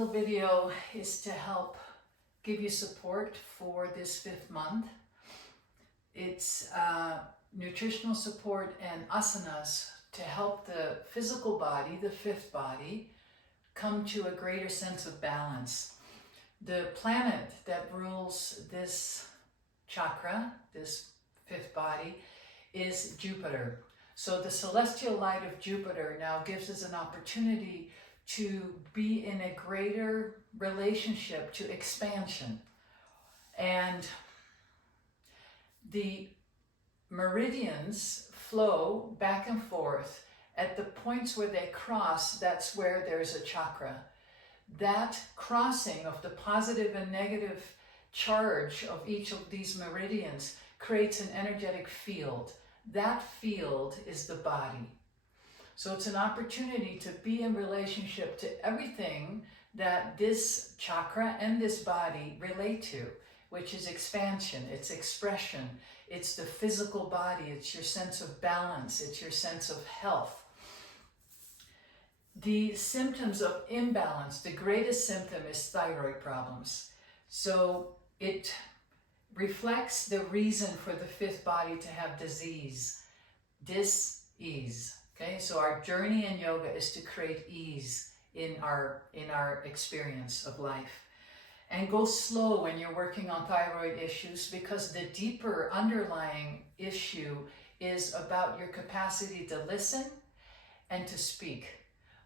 little video is to help give you support for this 5th month. It's nutritional support and asanas to help the physical body, the 5th body, come to a greater sense of balance. The planet that rules this chakra, this 5th body, is Jupiter. So the celestial light of Jupiter now gives us an opportunity to be in a greater relationship to expansion. And the meridians flow back and forth. At the points where they cross, that's where there's a chakra. That crossing of the positive and negative charge of each of these meridians creates an energetic field. That field is the body. So it's an opportunity to be in relationship to everything that this chakra and this body relate to, which is expansion, it's expression, it's the physical body, it's your sense of balance, it's your sense of health. The symptoms of imbalance, the greatest symptom is thyroid problems. So it reflects the reason for the 5th body to have disease, dis-ease. Okay, so our journey in yoga is to create ease in our experience of life. And go slow when you're working on thyroid issues, because the deeper underlying issue is about your capacity to listen and to speak.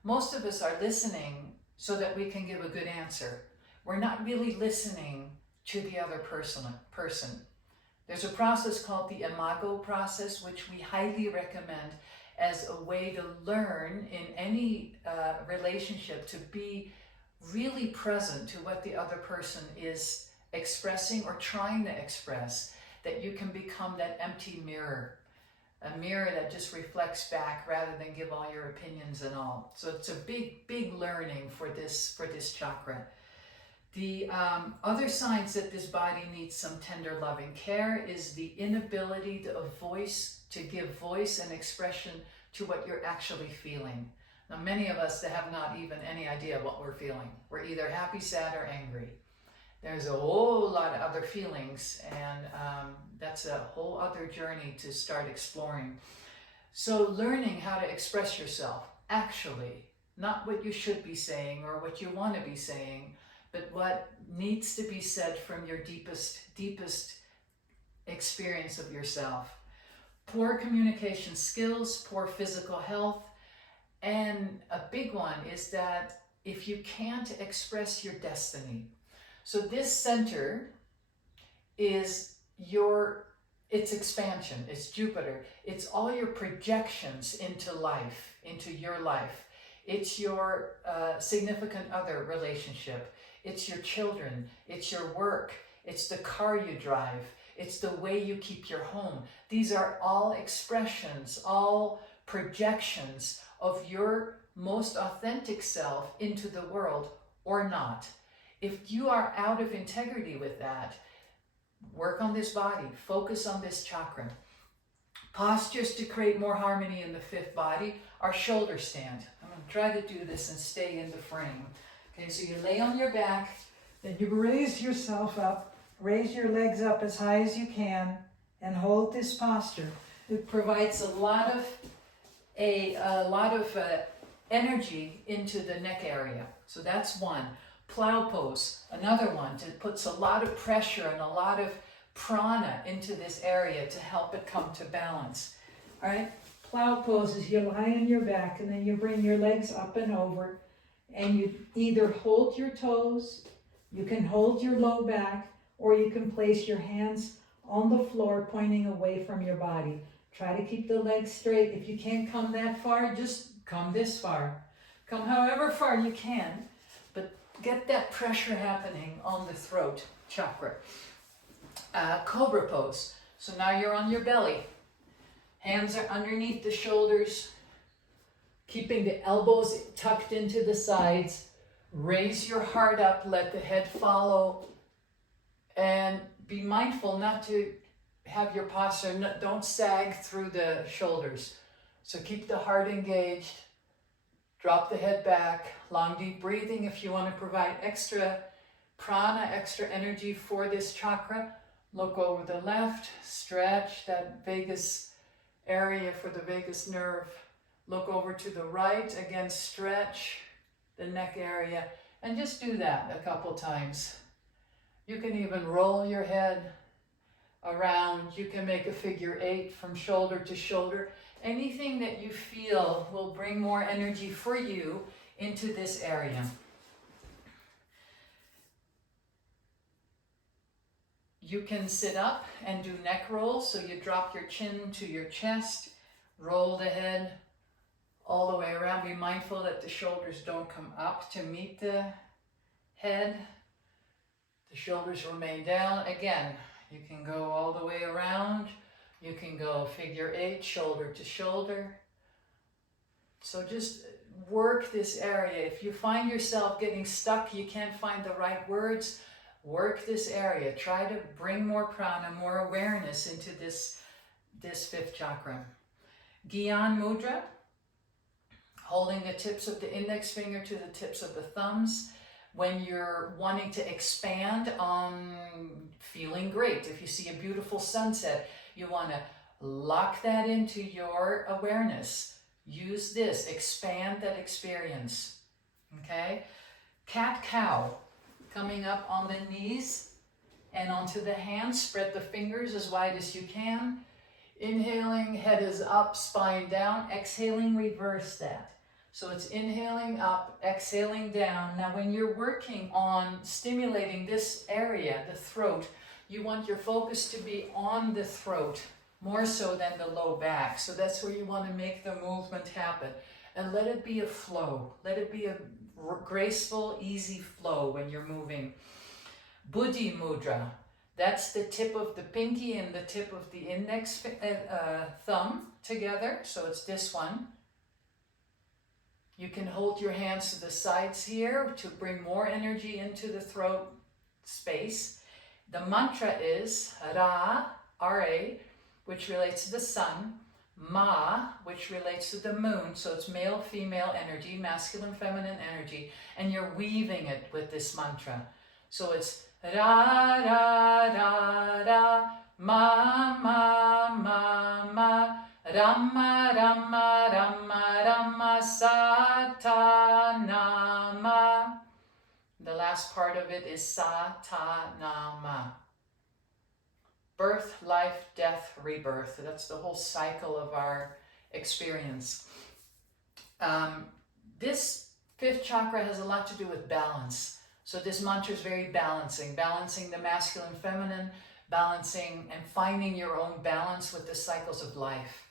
Most of us are listening so that we can give a good answer. We're not really listening to the other person. There's a process called the imago process, which we highly recommend as a way to learn in any relationship to be really present to what the other person is expressing or trying to express, that you can become that empty mirror, a mirror that just reflects back rather than give all your opinions and all. So it's a big learning for this chakra. The other signs that this body needs some tender loving care is the inability to give voice and expression to what you're actually feeling. Now, many of us that have not even any idea what we're feeling. We're either happy, sad, or angry. There's a whole lot of other feelings, and that's a whole other journey to start exploring. So learning how to express yourself, actually, not what you should be saying or what you want to be saying, but what needs to be said from your deepest experience of yourself. Poor communication skills, poor physical health, and a big one is that if you can't express your destiny. So this center is it's expansion, it's Jupiter, it's all your projections into life, into your life. It's your significant other relationship. It's your children, it's your work, it's the car you drive, it's the way you keep your home. These are all expressions, all projections of your most authentic self into the world, or not. If you are out of integrity with that, work on this body, focus on this chakra. Postures to create more harmony in the 5th body are shoulder stand. I'm going to try to do this and stay in the frame. Okay, so you lay on your back, then you raise yourself up, raise your legs up as high as you can, and hold this posture. It provides a lot of energy into the neck area. So that's one. Plow pose, another one, that puts a lot of pressure and a lot of prana into this area to help it come to balance. All right, plow pose is you lie on your back and then you bring your legs up and over, and you either hold your toes, you can hold your low back, or you can place your hands on the floor pointing away from your body. Try to keep the legs straight. If you can't come that far, just come this far. Come however far you can, but get that pressure happening on the throat chakra. Cobra pose. So now you're on your belly. Hands are underneath the shoulders, keeping the elbows tucked into the sides. Raise your heart up, let the head follow, and be mindful not to have your posture, don't sag through the shoulders. So keep the heart engaged. Drop the head back, long deep breathing. If you want to provide extra prana, extra energy for this chakra, look over the left, stretch that vagus area for the vagus nerve. Look over to the right, again stretch the neck area, and just do that a couple times. You can even roll your head around. You can make a figure 8 from shoulder to shoulder. Anything that you feel will bring more energy for you into this area. You can sit up and do neck rolls, so you drop your chin to your chest, roll the head all the way around. Be mindful that the shoulders don't come up to meet the head. The shoulders remain down. Again, you can go all the way around. You can go figure 8, shoulder to shoulder. So just work this area. If you find yourself getting stuck, you can't find the right words, work this area. Try to bring more prana, more awareness into this 5th chakra. Gyan Mudra, holding the tips of the index finger to the tips of the thumbs. When you're wanting to expand on feeling great, if you see a beautiful sunset, you want to lock that into your awareness. Use this, expand that experience. Okay? Cat-cow, coming up on the knees and onto the hands. Spread the fingers as wide as you can. Inhaling, head is up, spine down. Exhaling, reverse that. So it's inhaling up, exhaling down. Now when you're working on stimulating this area, the throat, you want your focus to be on the throat, more so than the low back. So that's where you want to make the movement happen. And let it be a flow. Let it be a graceful, easy flow when you're moving. Buddhi Mudra. That's the tip of the pinky and the tip of the index thumb together. So it's this one. You can hold your hands to the sides here to bring more energy into the throat space. The mantra is Ra, R-A, which relates to the sun, Ma, which relates to the moon, so it's male, female energy, masculine, feminine energy, and you're weaving it with this mantra. So it's Ra, Ra, Ra, Ra, Ma, Ma, Ma, Ma, Rama, Rama, Rama, Rama, Satanama. The last part of it is Satanama. Birth, life, death, rebirth. That's the whole cycle of our experience. This 5th chakra has a lot to do with balance. So this mantra is very balancing the masculine, feminine, balancing and finding your own balance with the cycles of life.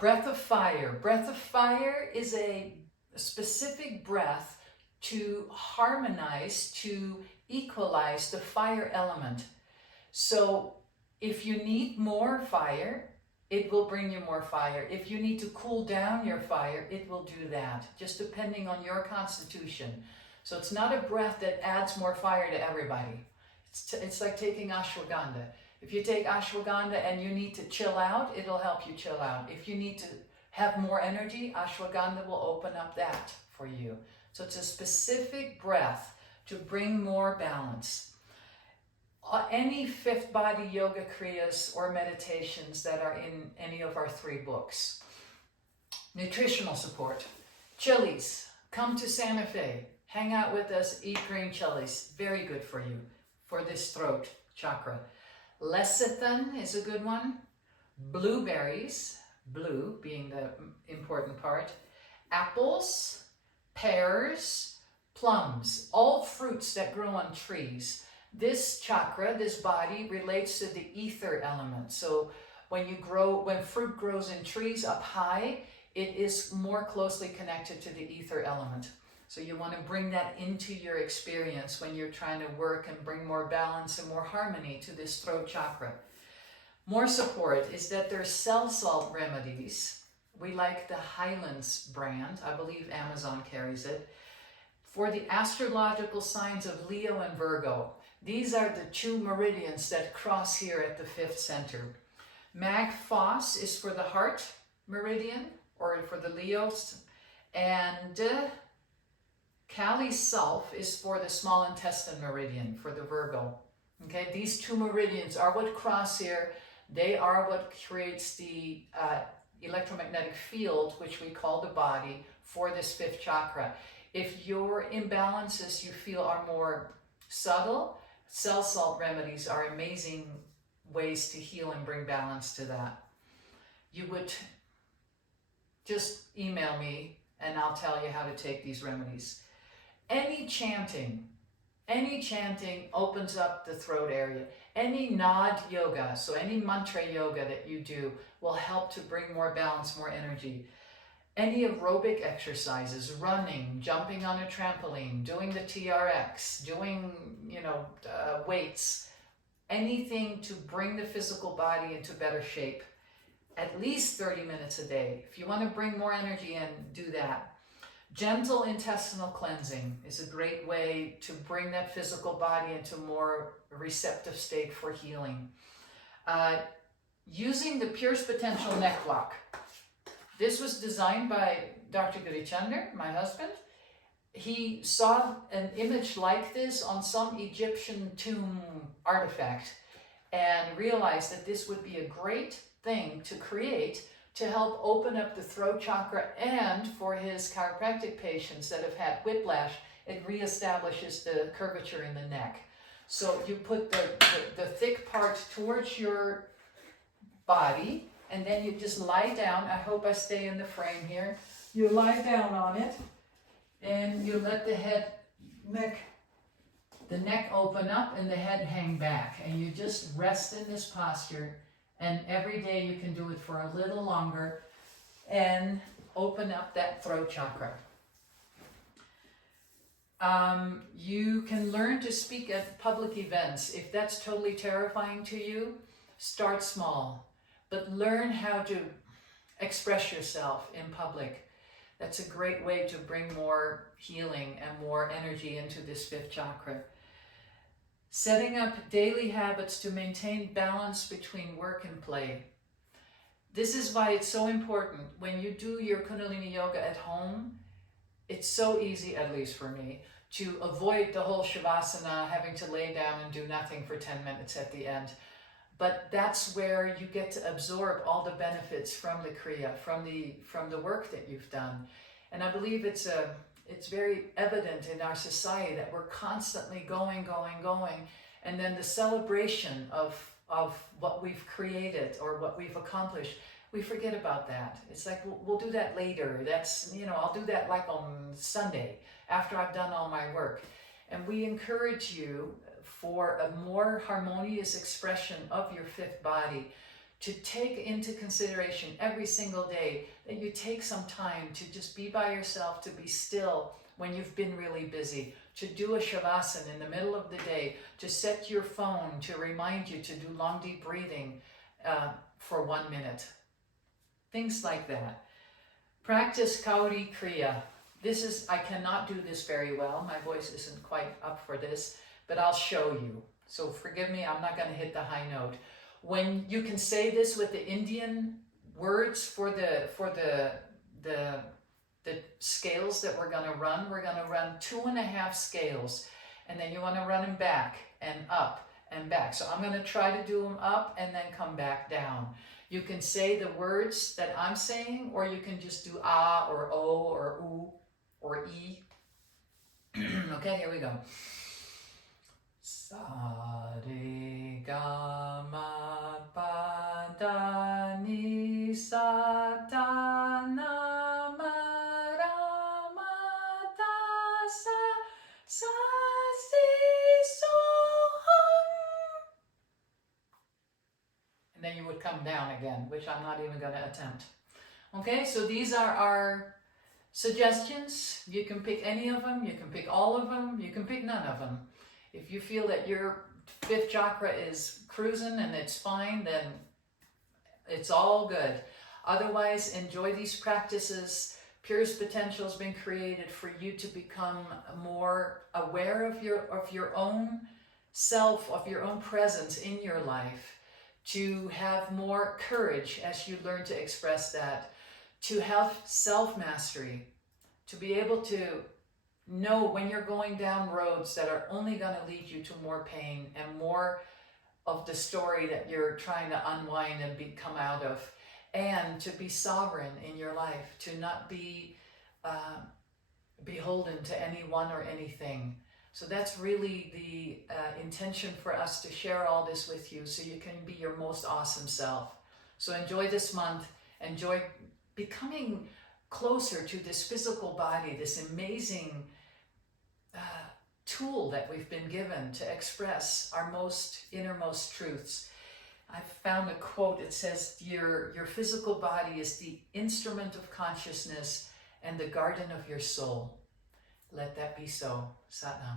Breath of fire. Breath of fire is a specific breath to harmonize, to equalize the fire element. So if you need more fire, it will bring you more fire. If you need to cool down your fire, it will do that, just depending on your constitution. So it's not a breath that adds more fire to everybody. It's like taking ashwagandha. If you take ashwagandha and you need to chill out, it'll help you chill out. If you need to have more energy, ashwagandha will open up that for you. So it's a specific breath to bring more balance. Any 5th body yoga kriyas or meditations that are in any of our 3 books. Nutritional support. Chilies. Come to Santa Fe. Hang out with us. Eat green chilies. Very good for you, for this throat chakra. Lecithin is a good one. Blueberries, blue being the important part. Apples, pears, plums, all fruits that grow on trees. This chakra, this body, relates to the ether element. So when fruit grows in trees up high, it is more closely connected to the ether element. So you want to bring that into your experience when you're trying to work and bring more balance and more harmony to this throat chakra. More support is that there's cell salt remedies. We like the Highlands brand. I believe Amazon carries it. For the astrological signs of Leo and Virgo. These are the 2 meridians that cross here at the 5th center. Mag Phos is for the heart meridian, or for the Leos, And Kali Sulf is for the small intestine meridian, for the Virgo. Okay, these two meridians are what cross here. They are what creates the electromagnetic field, which we call the body, for this fifth chakra. If your imbalances you feel are more subtle, cell salt remedies are amazing ways to heal and bring balance to that. You would just email me and I'll tell you how to take these remedies. Any chanting opens up the throat area. Any nod yoga, so any mantra yoga that you do, will help to bring more balance, more energy. Any aerobic exercises, running, jumping on a trampoline, doing the TRX, doing, weights, anything to bring the physical body into better shape. At least 30 minutes a day. If you want to bring more energy in, do that. Gentle intestinal cleansing is a great way to bring that physical body into a more receptive state for healing. Using the Purest Potential neck block. This was designed by Dr. Gurichander, my husband. He saw an image like this on some Egyptian tomb artifact and realized that this would be a great thing to create to help open up the throat chakra, and for his chiropractic patients that have had whiplash, it reestablishes the curvature in the neck. So you put the thick part towards your body, and then you just lie down. I hope I stay in the frame here. You lie down on it, and you let the neck open up and the head hang back, and you just rest in this posture. And every day you can do it for a little longer and open up that throat chakra. You can learn to speak at public events. If that's totally terrifying to you, start small, but learn how to express yourself in public. That's a great way to bring more healing and more energy into this fifth chakra. Setting up daily habits to maintain balance between work and play. This is why it's so important. When you do your Kundalini yoga at home, it's so easy, at least for me, to avoid the whole Shavasana, having to lay down and do nothing for 10 minutes at the end. But that's where you get to absorb all the benefits from the Kriya, from the work that you've done. And I believe it's very evident in our society that we're constantly going, and then the celebration of what we've created or what we've accomplished, we forget about that. It's like, we'll do that later. That's, I'll do that like on Sunday after I've done all my work. And we encourage you, for a more harmonious expression of your fifth body, to take into consideration every single day that you take some time to just be by yourself, to be still when you've been really busy, to do a Shavasana in the middle of the day, to set your phone to remind you to do long, deep breathing for 1 minute. Things like that. Practice Kauri Kriya. I cannot do this very well. My voice isn't quite up for this, but I'll show you. So forgive me, I'm not going to hit the high note. When you can say this with the Indian words for the scales that we're going to run 2.5 scales, and then you want to run them back and up and back. So I'm going to try to do them up and then come back down. You can say the words that I'm saying, or you can just do ah or o or u or e. Okay, here we go. Sa re ga ma pa da ni sa da na ma ra ma da sa sa si so hum. And then you would come down again, which I'm not even going to attempt. Okay, so these are our suggestions. You can pick any of them, you can pick all of them, you can pick none of them. If you feel that your fifth chakra is cruising and it's fine, then it's all good. Otherwise, enjoy these practices. Purest Potential has been created for you to become more aware of your own self, of your own presence in your life, to have more courage as you learn to express that, to have self-mastery, to be able to know when you're going down roads that are only going to lead you to more pain and more of the story that you're trying to unwind and come out of, and to be sovereign in your life, to not be beholden to anyone or anything. So that's really the intention for us to share all this with you, so you can be your most awesome self. So enjoy this month, enjoy becoming closer to this physical body, this amazing tool that we've been given to express our most innermost truths. I found a quote. It says, your physical body is the instrument of consciousness and the garden of your soul. Let that be so. Sat Nam.